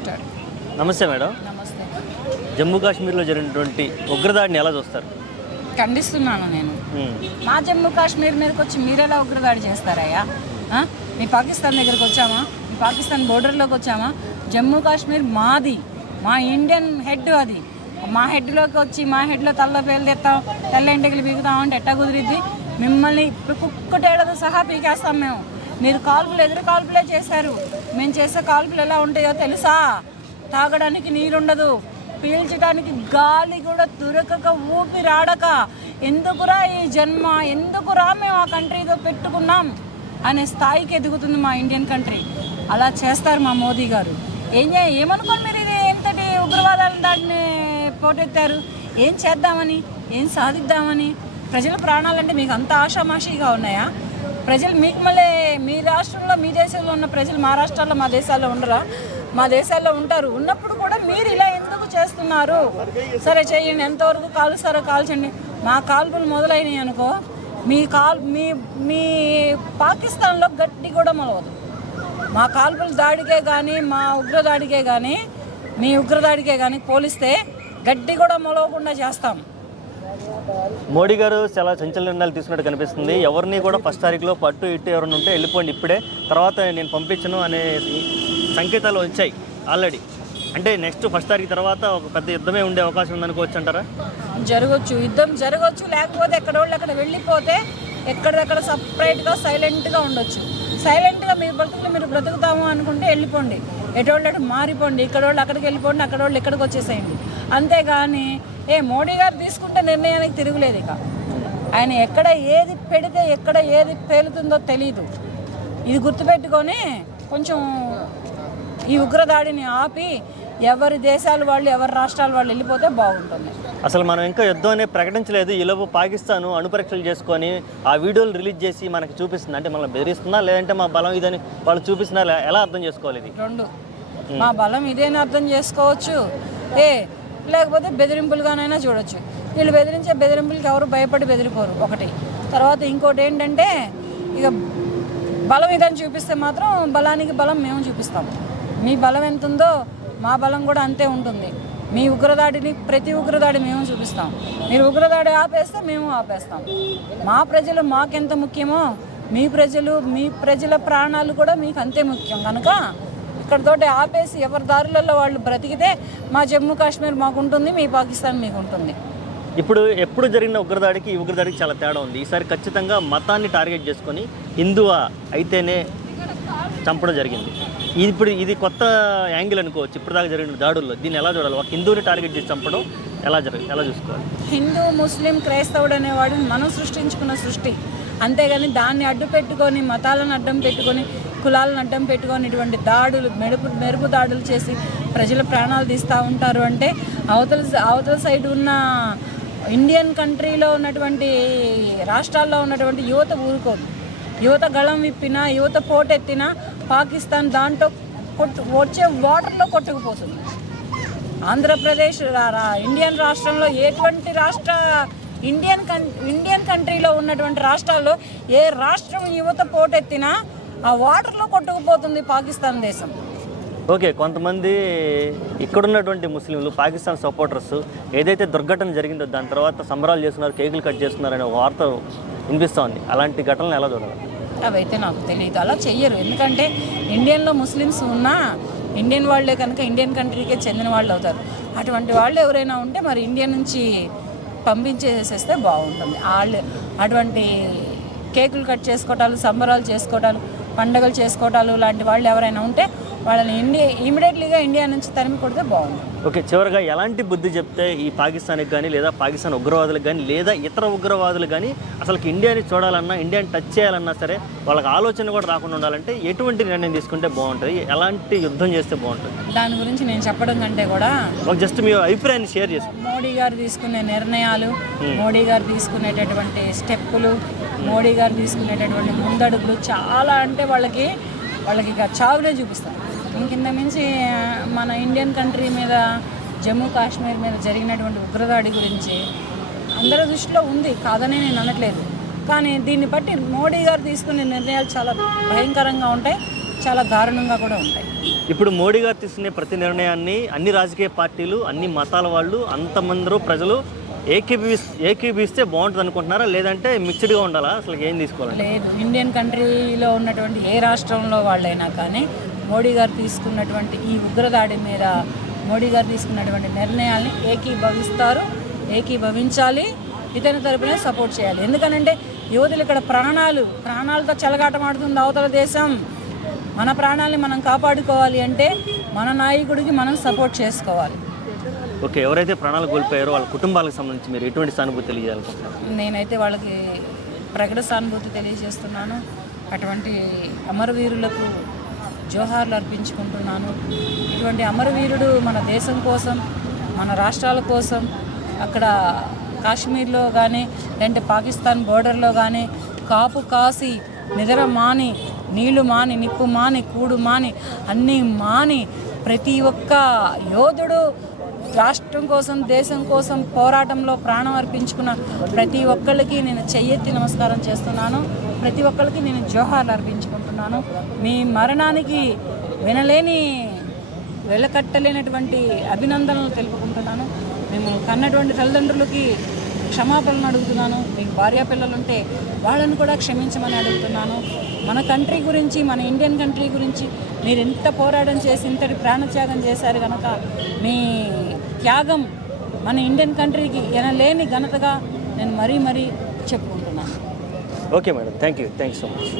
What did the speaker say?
Start. నమస్తే madam. నమస్తే. జమ్మూ కాశ్మీర్లో జరిగినటువంటి ఉగ్రదాడిని ఎలా చూస్తారు? ఖండిస్తున్నాను నేను. మా జమ్మూ కాశ్మీర్ మీదకి వచ్చి మీరెలా ఉగ్రదాడి చేస్తారయ్యా? మీ పాకిస్తాన్ దగ్గరకు వచ్చామా? మీ పాకిస్తాన్ బోర్డర్లోకి వచ్చామా? జమ్మూ కాశ్మీర్ మాది, మా ఇండియన్ హెడ్ అది. మా హెడ్లోకి వచ్చి మా హెడ్లో తల్ల పేలు తెస్తాం, తెల్ల ఇంటికి పీకుతామంటే ఎట్టా కుదిరిద్ది? మిమ్మల్ని కుక్కటేళ్లతో సహా పీకేస్తాం మేము. మీరు కాల్పులు ఎదురు కాల్పులే చేశారు. మేము చేసే కాల్పులు ఎలా ఉంటాయో తెలుసా? తాగడానికి నీరుండదు, పీల్చడానికి గాలి కూడా దొరకక, ఊపిరాడక, ఎందుకురా ఈ జన్మ, ఎందుకురా మేము ఆ కంట్రీతో పెట్టుకున్నాం అనే స్థాయికి ఎదుగుతుంది మా ఇండియన్ కంట్రీ. అలా చేస్తారు మా మోదీ గారు. ఏమనుకోని మీరు ఇది ఎంతటి ఉగ్రవాదాలను దాటిని పోటెత్తారు? ఏం చేద్దామని, ఏం సాధిద్దామని? ప్రజల ప్రాణాలంటే మీకు అంత ఆషామాషిగా ఉన్నాయా? ప్రజలు మీకు మళ్ళీ మీ రాష్ట్రంలో, మీ దేశంలో ఉన్న ప్రజలు మా రాష్ట్రాల్లో, మా దేశాల్లో ఉండరా? మా దేశాల్లో ఉంటారు. ఉన్నప్పుడు కూడా మీరు ఇలా ఎందుకు చేస్తున్నారు? సరే చేయండి, ఎంతవరకు కాలుస్తారో కాల్చండి. మా కాల్పులు మొదలైనవి అనుకో, మీ పాకిస్తాన్లో గట్టి కూడా మొలవదు. మా కాల్పుల దాడికే కానీ, మా ఉగ్రదాడికే కానీ, మీ ఉగ్రదాడికే కానీ పోలిస్తే గడ్డి కూడా మొలవకుండా చేస్తాం. మోడీ గారు చాలా సంచలన నిర్ణయాలు తీసుకున్నట్టు కనిపిస్తుంది. ఎవరిని కూడా ఫస్ట్ తారీఖులో పట్టు ఇట్టు ఎవరైనా ఉంటే వెళ్ళిపోండి ఇప్పుడే, తర్వాత నేను పంపించను అనే సంకేతాలు వచ్చాయి ఆల్రెడీ. అంటే నెక్స్ట్ ఫస్ట్ తారీఖు తర్వాత ఒక పెద్ద యుద్ధమే ఉండే అవకాశం ఉందనుకోవచ్చు అంటారా? జరగచ్చు, యుద్ధం జరగచ్చు. లేకపోతే ఎక్కడోళ్ళు అక్కడ వెళ్ళిపోతే ఎక్కడిదక్కడ సపరేట్గా సైలెంట్గా ఉండొచ్చు. సైలెంట్గా మీరు బ్రతుకులు మీరు బ్రతుకుతాము అనుకుంటే వెళ్ళిపోండి, ఎటోళ్ళు అటు మారిపోండి. ఇక్కడోళ్ళు అక్కడికి వెళ్ళిపోండి, అక్కడోళ్ళు ఇక్కడికి వచ్చేసేయండి. అంతేగాని మోడీ గారు తీసుకుంటే నిర్ణయానికి తిరుగులేదు. ఇక ఆయన ఎక్కడ ఏది పెడితే ఎక్కడ ఏది పేలుతుందో తెలీదు. ఇది గుర్తుపెట్టుకొని కొంచెం ఈ ఉగ్రదాడిని ఆపి ఎవరి దేశాలు వాళ్ళు, ఎవరి రాష్ట్రాలు వాళ్ళు వెళ్ళిపోతే బాగుంటుంది. అసలు మనం ఇంకా యుద్ధం అనేది ప్రకటించలేదు. ఈలోపు పాకిస్తాన్ అణుపరీక్షలు చేసుకొని ఆ వీడియోలు రిలీజ్ చేసి మనకి చూపిస్తుంది. అంటే మనం బెదిరిస్తుందా, లేదంటే మా బలం ఇదని వాళ్ళు చూపిస్తున్నా? ఎలా అర్థం చేసుకోవాలి? ఇది రెండు. మా బలం ఇదేని అర్థం చేసుకోవచ్చు, లేకపోతే బెదిరింపులుగానైనా చూడొచ్చు. వీళ్ళు బెదిరించే బెదిరింపులకి ఎవరు భయపడి బెదిరిపోరు ఒకటి. తర్వాత ఇంకోటి ఏంటంటే, ఇక బలం ఇదని చూపిస్తే మాత్రం బలానికి బలం మేము చూపిస్తాం. మీ బలం ఎంత ఉందో మా బలం కూడా అంతే ఉంటుంది. మీ ఉగ్రదాడిని, ప్రతి ఉగ్రదాడి మేము చూపిస్తాం. మీరు ఉగ్రదాడి ఆపేస్తే మేము ఆపేస్తాం. మా ప్రజలు మాకెంత ముఖ్యమో మీ ప్రజల ప్రాణాలు కూడా మీకు అంతే ముఖ్యం. కనుక ఇక్కడతోటి ఆపేసి ఎవరి దారులలో వాళ్ళు బ్రతికితే మా జమ్మూ కాశ్మీర్ మాకుంటుంది, మీ పాకిస్తాన్ మీకు ఉంటుంది. ఎప్పుడు జరిగిన ఉగ్రదాడికి ఈ ఉగ్రదాడికి చాలా తేడా ఉంది. ఈసారి ఖచ్చితంగా మతాన్ని టార్గెట్ చేసుకొని హిందువా అయితేనే చంపడం జరిగింది. ఇది కొత్త యాంగిల్ అనుకోవచ్చు. ఇప్పుడు దాకా జరిగిన దాడుల్లో దీన్ని ఎలా చూడాలి? ఒక హిందువుని టార్గెట్ చేసి చంపడం ఎలా చూసుకోవాలి? హిందూ, ముస్లిం, క్రైస్తవుడు అనేవాడు మనం సృష్టించుకున్న సృష్టి. అంతేగాని దాన్ని అడ్డు పెట్టుకొని, మతాలను అడ్డం పెట్టుకొని, కులాలను అడ్డం పెట్టుకొని ఇటువంటి దాడులు, మెరుపు దాడులు చేసి ప్రజల ప్రాణాలు తీస్తూ ఉంటారు. అంటే అవతల సైడ్ ఉన్న ఇండియన్ కంట్రీలో ఉన్నటువంటి రాష్ట్రాల్లో ఉన్నటువంటి యువత ఊరుకోదు. యువత గళం విప్పినా, యువత పోటెత్తినా పాకిస్తాన్ దాంట్లో వచ్చే వాటర్లో కొట్టుకుపోతుంది. ఆంధ్రప్రదేశ్ ఇండియన్ రాష్ట్రంలో ఎటువంటి ఇండియన్ కంట్రీలో ఉన్నటువంటి రాష్ట్రాల్లో ఏ రాష్ట్రం యువత పోటెత్తినా ఆ వాటర్లో కొట్టుకుపోతుంది పాకిస్తాన్ దేశం. ఓకే, కొంతమంది ఇక్కడున్నటువంటి ముస్లింలు పాకిస్తాన్ సపోర్టర్స్ ఏదైతే దుర్ఘటన జరిగిందో దాని తర్వాత సంబరాలు చేస్తున్నారు, కేకులు కట్ చేస్తున్నారు అనే వార్త వినిపిస్తూ ఉంది. అలాంటి ఘటనలు ఎలా చూడాలి? అవైతే నాకు తెలియదు. అలా చెయ్యరు. ఎందుకంటే ఇండియన్లో ముస్లిమ్స్ ఉన్నా ఇండియన్ వాళ్ళే కనుక ఇండియన్ కంట్రీకే చెందిన వాళ్ళు అవుతారు. అటువంటి వాళ్ళు ఎవరైనా ఉంటే మరి ఇండియా నుంచి పంపించేసేస్తే బాగుంటుంది. వాళ్ళు అటువంటి కేకులు కట్ చేసుకోవటాలు, సంబరాలు చేసుకోవటాలు, పండుగలు చేసుకోవటాలు లాంటి వాళ్ళు ఎవరైనా ఉంటే వాళ్ళని ఇమీడియట్లీగా ఇండియా నుంచి తరిమి కొడితే బాగుంటుంది. ఓకే, చివరిగా ఎలాంటి బుద్ధి చెప్తే ఈ పాకిస్తాన్కి కానీ, లేదా పాకిస్తాన్ ఉగ్రవాదులకు కానీ, లేదా ఇతర ఉగ్రవాదులు కానీ అసలు ఇండియాని చూడాలన్నా, ఇండియాని టచ్ చేయాలన్నా సరే వాళ్ళకి ఆలోచన కూడా రాకుండా ఉండాలంటే ఎటువంటి నిర్ణయం తీసుకుంటే బాగుంటుంది? ఎలాంటి యుద్ధం చేస్తే బాగుంటుంది? దాని గురించి నేను చెప్పడం కంటే కూడా జస్ట్ మీ అభిప్రాయాన్ని షేర్ చేస్తాను. మోడీ గారు తీసుకునే నిర్ణయాలు, మోడీ గారు తీసుకునేటటువంటి స్టెప్పులు, మోడీ గారు తీసుకునేటటువంటి ముందడుగులు చాలా అంటే వాళ్ళకి ఇక చావులే చూపిస్తారు. కింద మించి మన ఇండియన్ కంట్రీ మీద, జమ్మూ కాశ్మీర్ మీద జరిగినటువంటి ఉగ్రదాడి గురించి అందరి దృష్టిలో ఉంది, కాదని నేను అనట్లేదు. కానీ దీన్ని బట్టి మోడీ గారు తీసుకునే నిర్ణయాలు చాలా భయంకరంగా ఉంటాయి. చాలా దారుణంగా కూడా ఉంటాయి. ఇప్పుడు మోడీ గారు తీసుకునే ప్రతి నిర్ణయాన్ని అన్ని రాజకీయ పార్టీలు, అన్ని మతాల వాళ్ళు, అంతమందరూ ప్రజలు ఏకీభవిస్తే బాగుంటుంది అనుకుంటున్నారా, లేదంటే మిక్స్డ్గా ఉండాలా, అసలు ఏం తీసుకోవాలి? లేదు, ఇండియన్ కంట్రీలో ఉన్నటువంటి ఏ రాష్ట్రంలో వాళ్ళైనా కానీ మోడీ గారు తీసుకున్నటువంటి ఈ ఉగ్రదాడి మీద మోడీ గారు తీసుకున్నటువంటి నిర్ణయాల్ని ఏకీభవించాలి, ఇతని తరపునే సపోర్ట్ చేయాలి. ఎందుకనంటే యువతులు ఇక్కడ ప్రాణాలతో చెలగాటమాడుతుంది అవతల దేశం. మన ప్రాణాలని మనం కాపాడుకోవాలి అంటే మన నాయకుడికి మనం సపోర్ట్ చేసుకోవాలి. ఓకే, ఎవరైతే ప్రాణాలు కోల్పోయారో వాళ్ళ కుటుంబాలకు సంబంధించి మీరు ఎటువంటి సానుభూతి తెలియజేయాలనుకుంటున్నారు? నేనైతే వాళ్ళకి ప్రకట సానుభూతి తెలియజేస్తున్నాను. అటువంటి అమరవీరులకు జోహార్లు అర్పించుకుంటున్నాను. ఇటువంటి అమరవీరుడు మన దేశం కోసం, మన రాష్ట్రాల కోసం, అక్కడ కాశ్మీర్లో కానీ లేదంటే పాకిస్తాన్ బోర్డర్లో కానీ కాపు కాసి నిద్ర మాని, నీళ్లు మాని, నిప్పు మాని, కూడు మాని, అన్నీ మాని ప్రతి ఒక్క యోధుడు రాష్ట్రం కోసం, దేశం కోసం పోరాటంలో ప్రాణం అర్పించుకున్న ప్రతి ఒక్కళ్ళకి నేను చెయ్యెత్తి నమస్కారం చేస్తున్నాను. ప్రతి ఒక్కళ్ళకి నేను జోహార్లు అర్పించుకుంటున్నాను. మీ మరణానికి వెళ్ళకట్టలేనటువంటి అభినందనలు తెలుపుకుంటున్నాను. మేము కన్నటువంటి తల్లిదండ్రులకి క్షమాపణలు అడుగుతున్నాను. మీకు భార్య పిల్లలుంటే వాళ్ళని కూడా క్షమించమని అడుగుతున్నాను. మన కంట్రీ గురించి, మన ఇండియన్ కంట్రీ గురించి మీరు ఎంత పోరాటం చేసి ఇంతటి ప్రాణత్యాగం చేశారు కనుక మీ త్యాగం మన ఇండియన్ కంట్రీకి ఎనలేని ఘనతగా నేను మరీ చెప్పుకుంటున్నాను. Okay madam, thank you so much.